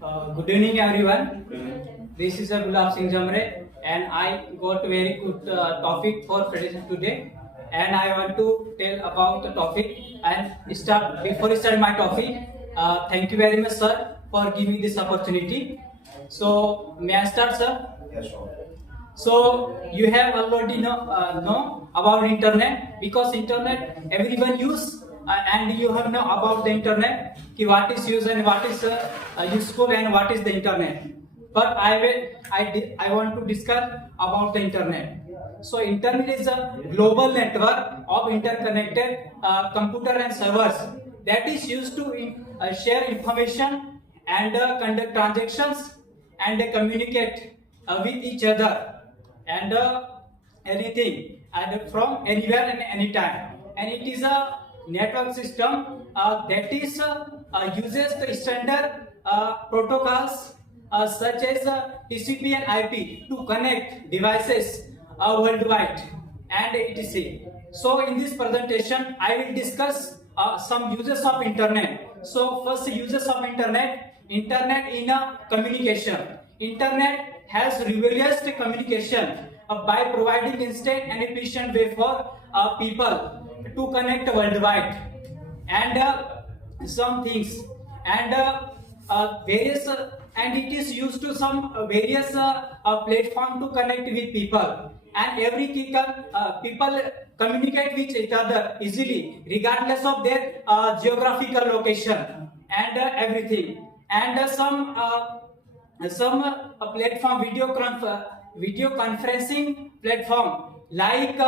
Good evening, everyone. This is Gulab Singh Jamre, and I got very good topic for presentation today. And I want to tell about the topic. And start before I start my topic. Thank you very much, sir, for giving this opportunity. So, may I start, sir? Yeah, sure. So you have already know about internet, because internet everyone use, and you have know about the internet, ki what is used and what is useful and what is the internet. But I want to discuss about the internet. So internet is a global network of interconnected computer and servers that is used to share information and conduct transactions and communicate with each other and anything and from anywhere and anytime. And it is a network system that is uses the standard protocols such as TCP and IP to connect devices worldwide and etc. So in this presentation I will discuss some uses of internet. So first, uses of internet in a communication. Internet has revolutionized communication by providing instant and efficient way for people to connect worldwide and some things and various and it is used to some various platform to connect with people, and every people communicate with each other easily regardless of their geographical location and everything. And some platform video conferencing platform like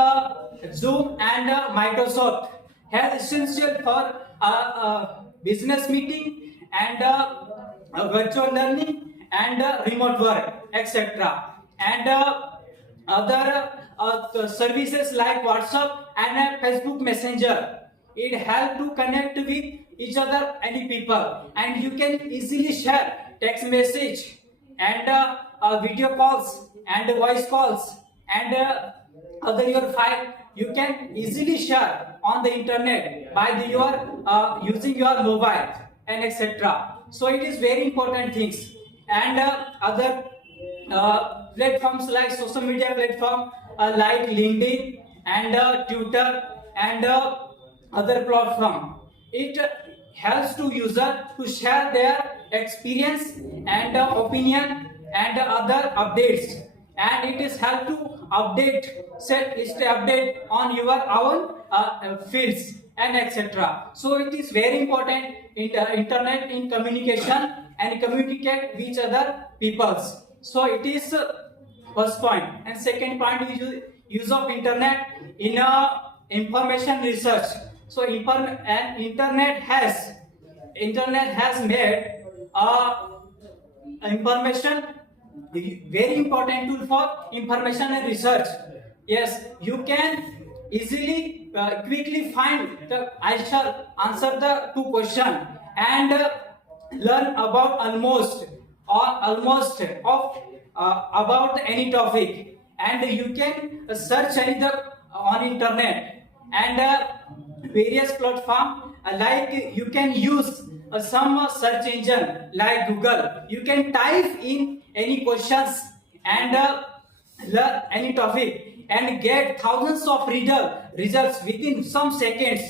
Zoom and Microsoft has essential for business meeting and virtual learning and remote work, etc. And other services like WhatsApp and Facebook Messenger, it help to connect with each other, any people, and you can easily share text message and video calls and voice calls and other your file you can easily share on the internet by your using your mobile and etc. So it is very important things. And other platforms like social media platform like LinkedIn and Twitter and other platform, it helps to user to share their experience and opinion and other updates, and it is help to update stay update on your own fields and etc. So it is very important internet in communication and communicate with each other peoples. So it is first point. And second point is use of internet in information research. So internet has made information very important tool for information and research. Yes, you can easily quickly find I shall answer the two question and learn about almost of about any topic, and you can search any on internet and various platform like you can use some search engine like Google. You can type in any questions and learn any topic and get thousands of results within some seconds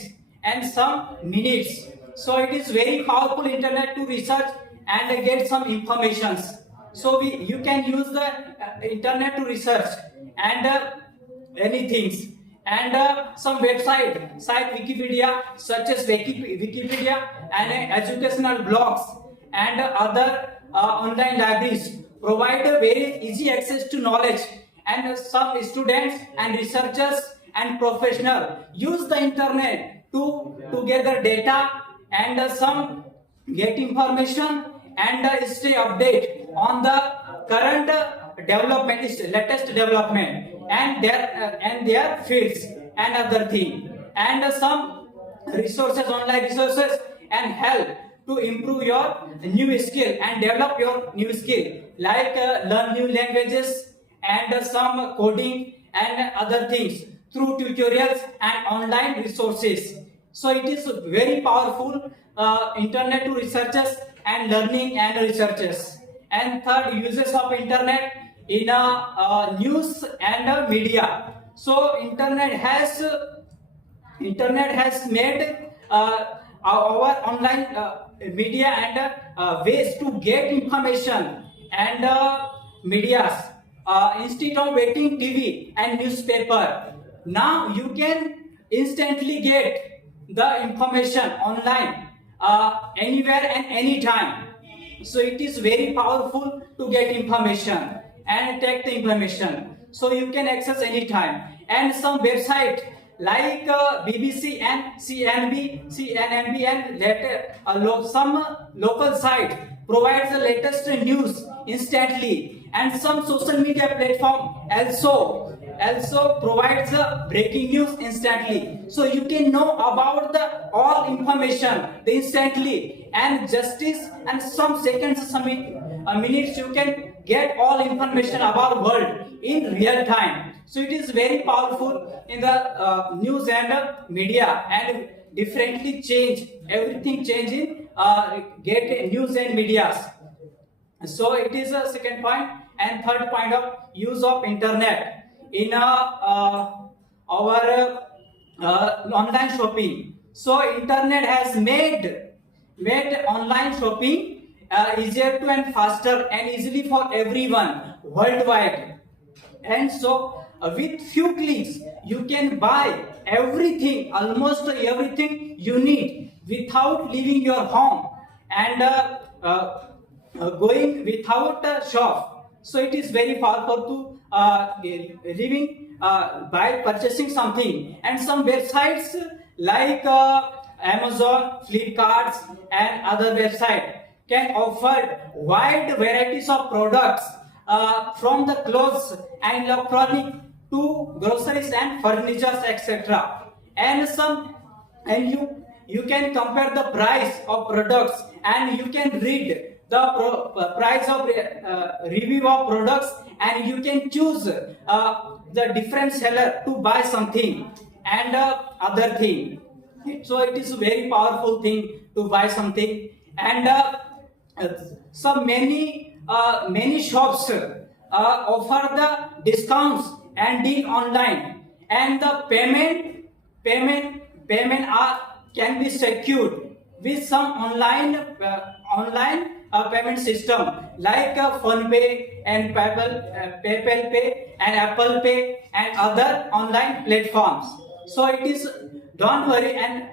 and some minutes. So it is very powerful internet to research and get some informations. So you can use the internet to research and any things. And some site Wikipedia, such as Wikipedia and educational blogs and other online libraries provide a very easy access to knowledge, and some students and researchers and professionals use the internet to gather data and some get information and stay update on the current development, latest development and their fields and other thing. And some resources, online resources, and help to improve your new skill and develop your new skill like learn new languages and some coding and other things through tutorials and online resources. So it is very powerful internet to researchers and learning and researchers. And third, uses of internet in news and media. So internet has made our online media and ways to get information and medias instead of waiting TV and newspaper. Now you can instantly get the information online anywhere and anytime. So it is very powerful to get information and take the information. So you can access anytime. And some website like BBC and CNNB and later some local site provides the latest news instantly, and some social media platform also provides the breaking news instantly. So you can know about the all information instantly, and justice and some seconds, some minutes, you can get all information about world in real time. So it is very powerful in the news and media, and differently change everything change in get news and medias. So it is a second point. And third point of use of internet in our online shopping. So internet has made online shopping easier to and faster and easily for everyone worldwide. And so with few clicks you can buy everything, almost everything you need without leaving your home and going without a shop. So it is very powerful to living by purchasing something. And some websites like Amazon, Flipkart and other websites can offer wide varieties of products from the clothes and electronic to groceries and furniture, etc. And you can compare the price of products, and you can read the price of review of products, and you can choose the different seller to buy something and other thing. So it is a very powerful thing to buy something. And so many shops offer the discounts and deal online, and the payment can be secured with some online payment system like PhonePe and PayPal Pay and Apple Pay and other online platforms. So it is, don't worry, and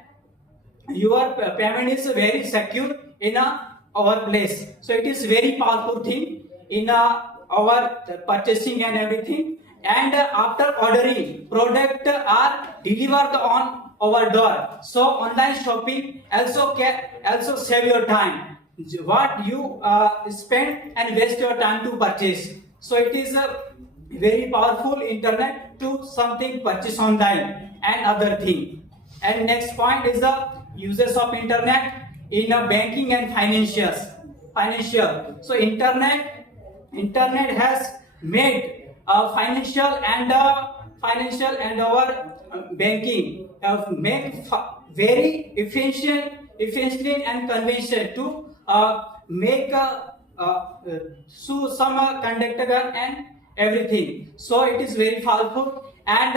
your payment is very secure in our place. So it is very powerful thing in our purchasing and everything. And after ordering, product are delivered on our door. So online shopping also save your time, what you spend and waste your time to purchase. So it is a very powerful internet to something purchase online and other thing. And next point is the uses of internet in banking and financial. So internet has made financial and our banking make very efficient and convenient to make some conductor and everything. So it is very powerful. And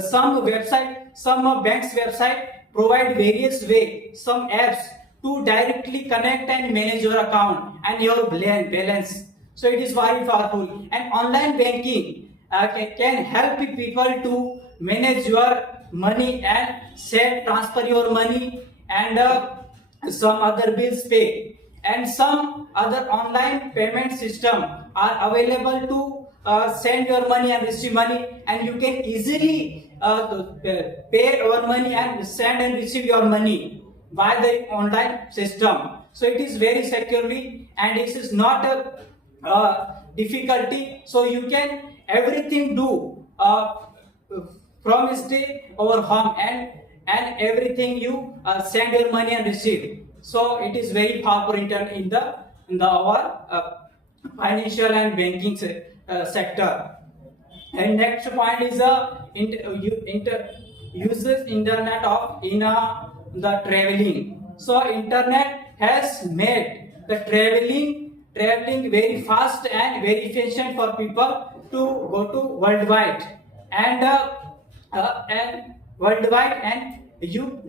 some banks website provide various ways, some apps to directly connect and manage your account and your balance. So it is very powerful. And online banking can help people to manage your money and transfer your money and some other bills pay. And some other online payment system are available to send your money and receive money, and you can easily pay your money and send and receive your money by the online system. So it is very securely, and it is not a difficulty. So you can everything do from stay over home, and everything you send your money and receive. So it is very powerful in our financial and banking sector. And next point is uses internet in the traveling. So internet has made the traveling very fast and very efficient for people to go to worldwide and worldwide, and you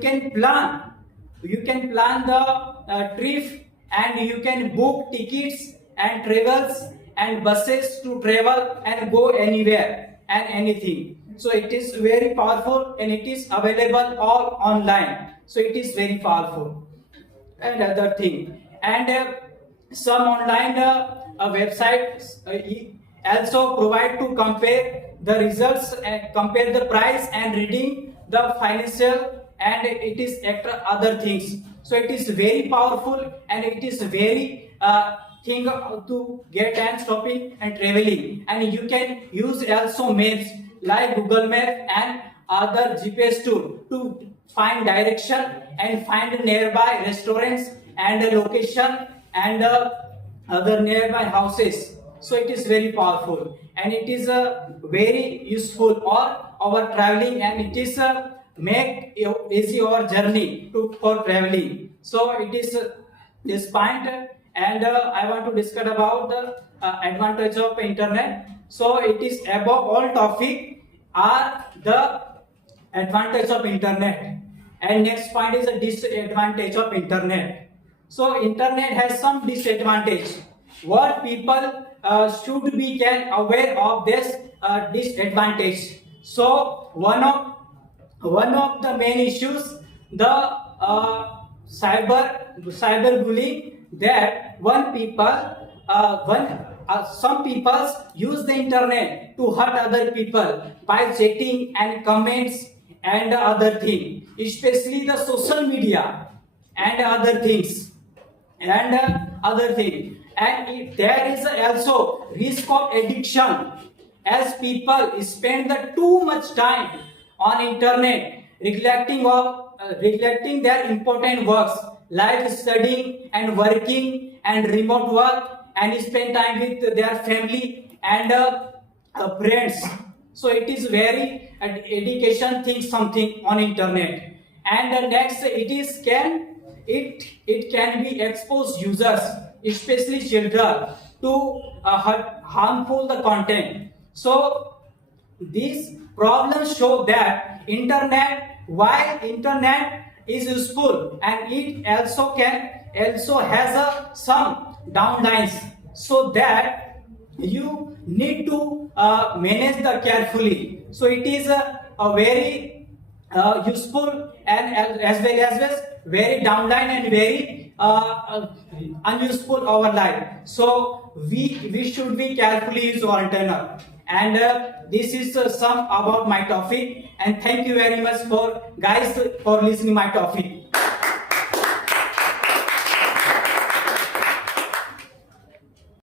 can plan the trip, and you can book tickets and travels and buses to travel and go anywhere and anything. So it is very powerful, and it is available all online. So it is very powerful. And other thing, and some online websites also provide to compare the results and compare the price and reading the financial, and it is extra other things. So it is very powerful, and it is very thing to get and shopping and traveling. And you can use also maps like Google Map and other GPS tool to find direction and find nearby restaurants and location and other nearby houses. So it is very powerful, and it is very useful for our traveling, and it is make easy our journey for traveling. So it is this point, and I want to discuss about the advantage of internet. So it is above all topic are the advantage of internet, and next point is the disadvantage of internet. So internet has some disadvantage. What people should be can aware of this disadvantage. So one of the main issues, the cyberbullying, that some people use the internet to hurt other people by chatting and comments and other thing, especially the social media and other things and there is also risk of addiction, as people spend the too much time on internet neglecting their important works like studying and working and remote work, and spend time with their family and friends. So it is very education thing something on internet. And next, it can be expose users, especially children, to harmful the content. So these problems show that while internet is useful, and it also has some downlines, so that you need to manage the carefully. So it is a very useful and as well as very downline and very unuseful our life. So we should be carefully use our internet. And this is some about my topic, and thank you very much for guys for listening my topic.